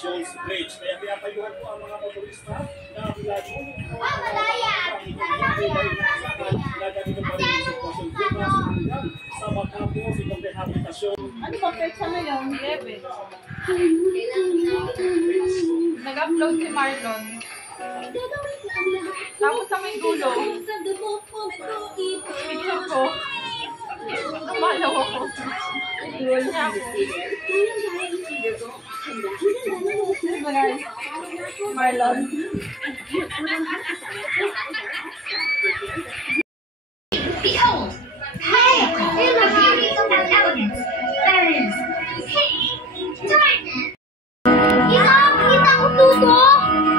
Jones Bridge. Kaya pinapayuhan po ang mga motorista na bilado sa Macapos, itong rehabilitasyon. Ano ba peksa ngayon? 11. Nag-upload si Marlon. Tapos sa may gulo, picture ko. Namalaw ako. Dual niya ako. Marlon. Behold, hey, in the beauty of that elegance, there is King Diamond. Nakita ko tuto.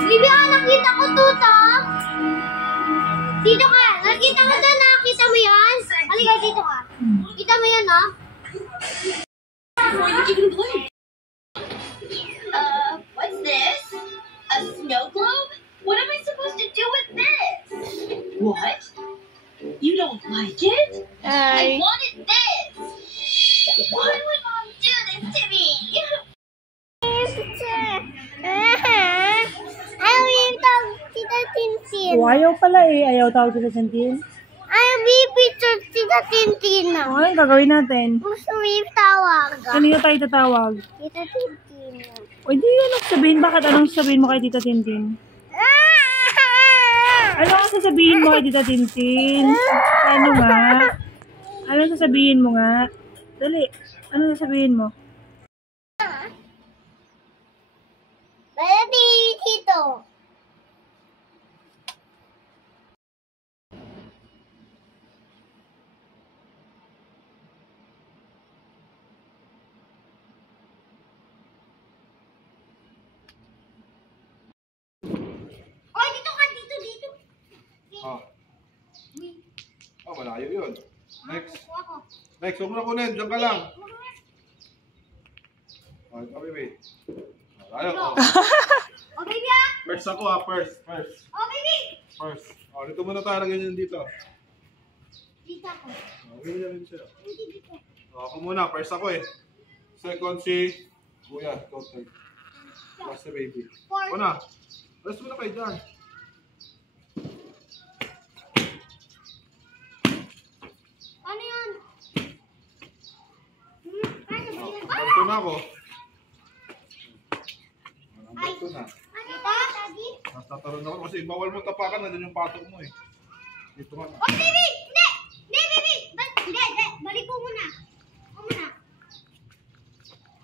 Bibi, nakita ko tuto. Dito ka. Nakita mo doon, nakita mo yan? Halika, dito ka. Kita mo yan, ha? What's this? A snow globe? What am I supposed to do with this? What? You don't like it? I wanted this. Why would Mom do this to me? Ayaw yung tawag Tita Tintin. Oh, ayaw pala eh. Ayaw tawag Tita Tintin. Ayaw yung picture Tita Tintin. Oh, anong gagawin natin? Gusto mo yung tawag. Kanina tayo tatawag? Tita Tintin. O hindi anong sabihin. Bakit anong sabihin mo kay Tita Tintin? Ano ang sasabihin mo kay Tita Tintin? Ano nga? Ano sasabihin mo nga? Dali. Ano sasabihin mo? Bala dito. Oy, dito ka, dito. Malayo yun. Next. Next, huwag mo na kunin. Diyan ka lang. Ikaw, baby. Malayo. Oh, baby, ah. First ako ha. First. Oh, baby. First. Dito muna tayo. Lagyan yun dito. Dito ako. Lagyan yun sa'yo. Dito. Ako muna. First ako eh. Second si Kuya. Ikaw third. Last si baby. Ako na. Rest muna kayo dyan. Ano yan? Paano ba yan? Barto na ako. Barto na. Ano ba, Daddy? Mas tatalon ako kasi bawal mo tapakan. Nandiyan yung patok mo eh. Dito nga. Oh, baby! Hindi! Hindi, baby! Hindi. Balik ko muna. Ako muna.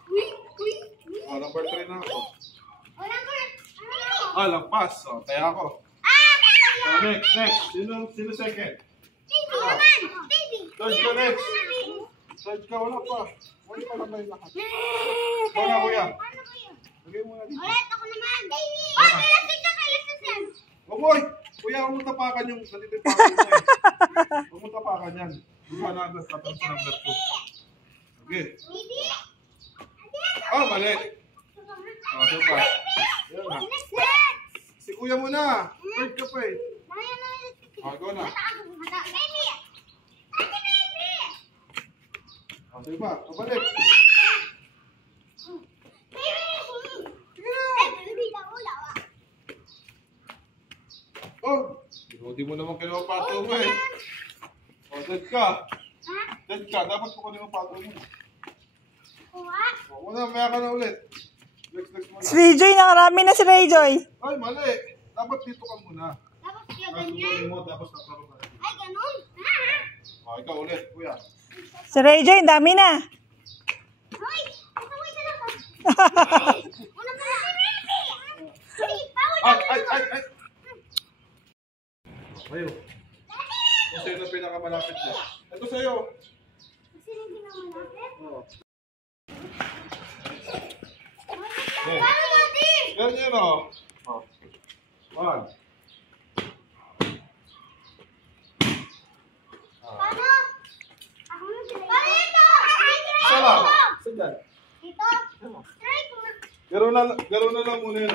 Uy! Number 3 na ako. Oh, number. Ano yun? Lampas. Kaya ako. Ah! Next. Sino second? Baby naman! Baby! Third ka next. Third ka, wala pa. Wala pa lang kayo lahat. Ikaw na, kuya. Ano ba yun? Lagay mo na dito. Ulit ako naman! Baby! Oh, kailan. Boy! Kuya, huwag mo tapakan yung ganito yung patok mo eh. Huwag mo tapakan yan. Diba na tapakan sa number 2. Okay. Baby! Mali. Super. Yan na. Si kuya mo na. Third ka pa eh. Ikaw na. Baby! Ate, baby! Sige pa, pabalik. Hindi mo naman kinuha pato mo eh. Dead ka. Dead ka. Dapat po kanina pato mo. Wala, maya ka na ulit. Next mo na. Si Rayjoy, nakarami na si Rayjoy. Ay, mali. Dapat dito ka muna. Tapos kaya Tapos ganyan? mo, tapos tataro ka. Ay, ganun? Ikaw ulit, kuya. Si Rayjoy, dami na. Hoy! Kasaway ka lang ba? Una pa na si baby! Hey, bawal Ay! Ayaw. Kung sa'yo na pinakamalapit mo. Ito sa'yo. Kasi hindi naman natin. Oo. Paano natin? Ganyan o. One. Paano? Ako na sila. Paano ito? Isa lang. Isa dyan. Ito? Try ko. Garo na lang muna yun.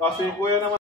Kasi kuya naman.